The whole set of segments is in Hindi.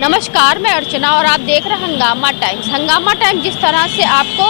नमस्कार, मैं अर्चना और आप देख रहे हैं हंगामा टाइम्स। हंगामा टाइम्स जिस तरह से आपको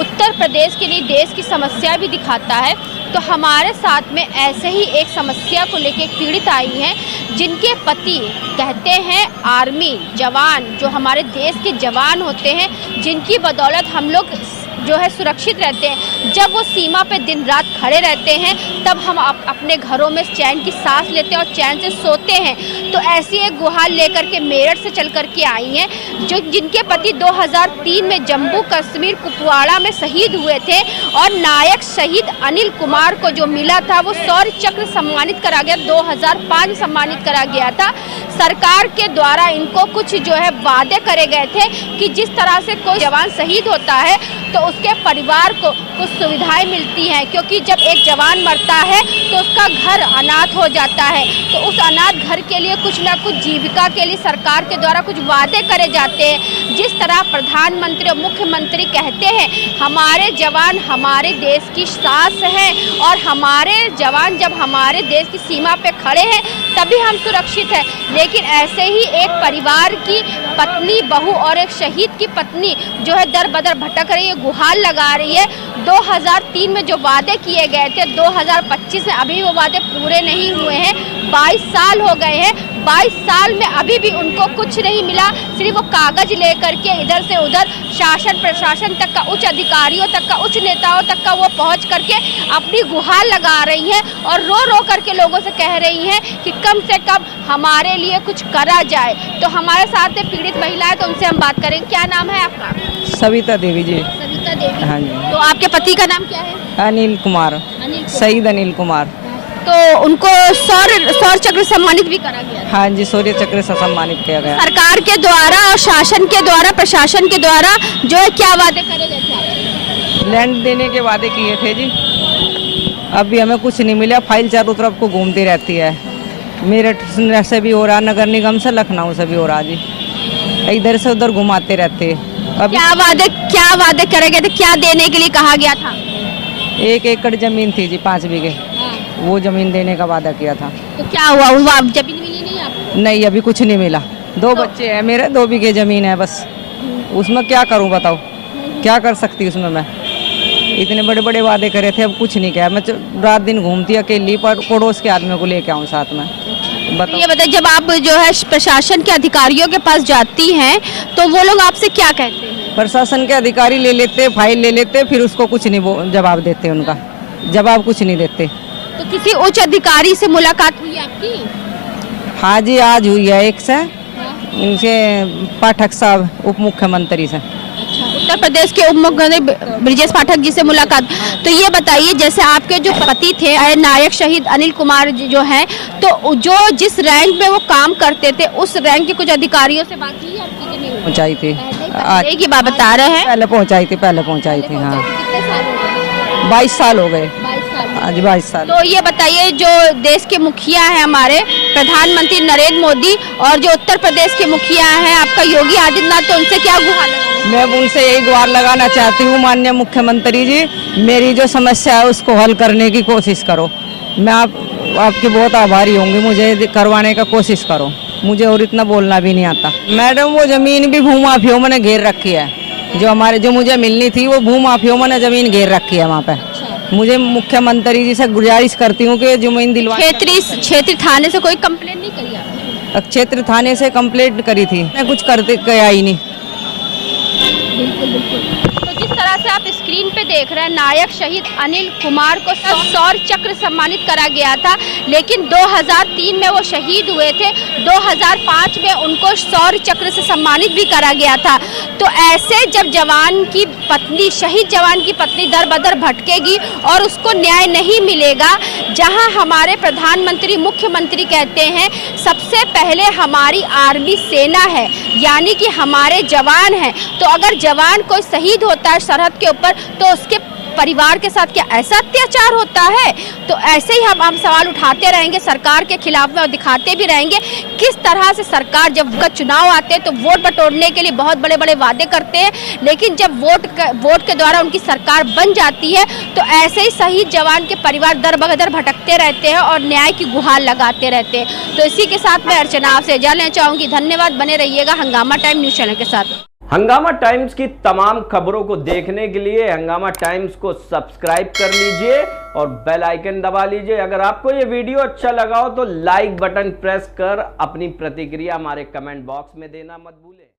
उत्तर प्रदेश के लिए देश की समस्या भी दिखाता है, तो हमारे साथ में ऐसे ही एक समस्या को लेकर एक पीड़ित आई हैं, जिनके पति कहते हैं आर्मी जवान, जो हमारे देश के जवान होते हैं, जिनकी बदौलत हम लोग जो है सुरक्षित रहते हैं। जब वो सीमा पे दिन रात खड़े रहते हैं, तब हम अपने घरों में चैन की सांस लेते हैं और चैन से सोते हैं। तो ऐसी एक गुहार लेकर के मेरठ से चल कर के आई हैं, जिनके पति 2003 में जम्मू कश्मीर कुपवाड़ा में शहीद हुए थे, और नायक शहीद अनिल कुमार को जो मिला था वो शौर्य चक्र सम्मानित करा गया, 2005 सम्मानित करा गया था। सरकार के द्वारा इनको कुछ जो है वादे करे गए थे कि जिस तरह से कोई जवान शहीद होता है तो उसके परिवार को कुछ सुविधाएं मिलती हैं, क्योंकि जब एक जवान मरता है तो उसका घर अनाथ हो जाता है। तो उस अनाथ घर के लिए कुछ ना कुछ जीविका के लिए सरकार के द्वारा कुछ वादे करे जाते हैं। जिस तरह प्रधानमंत्री और मुख्यमंत्री कहते हैं हमारे जवान हमारे देश की सांस है, और हमारे जवान जब हमारे देश की सीमा पे खड़े हैं तभी हम सुरक्षित हैं। लेकिन ऐसे ही एक परिवार की पत्नी, बहू और एक शहीद की पत्नी जो है दर बदर भटक रही है, गुहार लगा रही है। 2003 में जो वादे किए गए थे 2025 में अभी वो वादे पूरे नहीं हुए हैं। 22 साल हो गए हैं, 22 साल में अभी भी उनको कुछ नहीं मिला। सिर्फ वो कागज लेकर के इधर से उधर शासन प्रशासन तक का, उच्च अधिकारियों तक का, उच्च नेताओं तक का वो पहुंच करके अपनी गुहार लगा रही हैं और रो रो करके लोगों से कह रही हैं कि कम से कम हमारे लिए कुछ करा जाए। तो हमारे साथ में पीड़ित महिला है, तो उनसे हम बात करेंगे। क्या नाम है आपका? सविता देवी जी। सविता देवी। हाँ जी। तो आपके पति का नाम क्या है? अनिल कुमार। शहीद अनिल कुमार। तो उनको शौर्य चक्र सम्मानित भी करा गया। हाँ जी, शौर्य चक्र से सम्मानित किया गया। सरकार के द्वारा और शासन के द्वारा, प्रशासन के द्वारा जो है क्या वादे करे गए थे? लैंड देने के वादे किए थे जी। अभी हमें कुछ नहीं मिला। फाइल चारों तरफ को घूमती रहती है। मेरठ से भी हो रहा, नगर निगम से, लखनऊ से भी हो रहा जी। इधर से उधर घुमाते रहते हैं। क्या वादे करे गए थे? क्या देने के लिए कहा गया था? 1 एकड़ जमीन थी जी, 5 बीघे। वो जमीन देने का वादा किया था। तो क्या हुआ? जमीन मिली नहीं आपको? नहीं, अभी कुछ नहीं मिला। 2 बच्चे हैं मेरे, 2 बीघे जमीन है बस। उसमें क्या करूं बताओ? क्या कर सकती उसमें मैं? इतने बड़े बड़े वादे करे थे, अब कुछ नहीं किया। मैं रात दिन घूमती अकेली, पर पड़ोस के आदमी को लेके आऊँ साथ में। तो ये बताइए, जब आप जो है प्रशासन के अधिकारियों के पास जाती हैं तो वो लोग आपसे क्या कहते हैं? प्रशासन के अधिकारी ले लेते, फाइल ले लेते, फिर उसको कुछ नहीं जवाब देते। उनका जवाब कुछ नहीं देते। तो किसी उच्च अधिकारी से मुलाकात हुई आपकी? हाँ जी, आज हुई है एक से। उनसे पाठक साहब, उप मुख्यमंत्री से। उत्तर प्रदेश के उप मुख्यमंत्री ब्रजेश पाठक जी से मुलाकात। तो ये बताइए, जैसे आपके जो पति थे नायक शहीद अनिल कुमार जो हैं, तो जो जिस रैंक में वो काम करते थे उस रैंक के कुछ अधिकारियों से बात हुई आपकी कि नहीं? पहुँचाई थी। आज की बात बता रहे हैं? पहले पहुँचाई थी। हाँ, कितने साल हो गए? 22 साल हो गए। 22 साल। आज 22 साल। तो ये बताइए, जो देश के मुखिया हैं हमारे प्रधानमंत्री नरेंद्र मोदी, और जो उत्तर प्रदेश के मुखिया हैं आपका योगी आदित्यनाथ, तो उनसे क्या गुहार लगाना? मैं उनसे यही गुहार लगाना चाहती हूँ, माननीय मुख्यमंत्री जी, मेरी जो समस्या है उसको हल करने की कोशिश करो। मैं आपकी बहुत आभारी होंगी, मुझे करवाने का कोशिश करो। मुझे और इतना बोलना भी नहीं आता। मैडम, वो जमीन भी भूमाफियों ने घेर रखी है। जो मुझे मिलनी थी वो भूमाफियों ने जमीन घेर रखी है वहाँ पे। मुझे मुख्यमंत्री जी से गुजारिश करती हूँ कि जमीन दिलवा। क्षेत्रीय थाने से कोई कंप्लेंट नहीं करी आपने? क्षेत्र थाने से कंप्लेंट करी थी, मैं कुछ करते गया ही नहीं। बिल्कुल। तो जिस तरह से आप स्क्रीन पे देख रहे हैं, नायक शहीद अनिल कुमार को शौर्य चक्र सम्मानित करा गया था, लेकिन 2003 में वो शहीद हुए थे, 2005 में उनको शौर्य चक्र से सम्मानित भी करा गया था। तो ऐसे जब जवान की पत्नी, शहीद जवान की पत्नी दर बदर भटकेगी और उसको न्याय नहीं मिलेगा, जहां हमारे प्रधानमंत्री मुख्यमंत्री कहते हैं सबसे पहले हमारी आर्मी सेना है, यानी कि हमारे जवान हैं। तो अगर जवान कोई शहीद होता है सरहद के ऊपर, तो उसके परिवार के साथ क्या ऐसा अत्याचार होता है? तो ऐसे ही हम सवाल उठाते रहेंगे सरकार के खिलाफ में और दिखाते भी रहेंगे किस तरह से सरकार जब चुनाव आते हैं तो वोट बटोरने के लिए बहुत बड़े बड़े वादे करते हैं, लेकिन जब वोट के द्वारा उनकी सरकार बन जाती है तो ऐसे ही शहीद जवान के परिवार दर बदर भटकते रहते हैं और न्याय की गुहार लगाते रहते हैं। तो इसी के साथ मैं अर्चना आपसे इजाजत लेना चाहूंगी। धन्यवाद, बने रहिएगा हंगामा टाइम न्यूज चैनल के साथ। हंगामा टाइम्स की तमाम खबरों को देखने के लिए हंगामा टाइम्स को सब्सक्राइब कर लीजिए और बेल आइकन दबा लीजिए। अगर आपको ये वीडियो अच्छा लगा हो तो लाइक बटन प्रेस कर अपनी प्रतिक्रिया हमारे कमेंट बॉक्स में देना मत भूलें।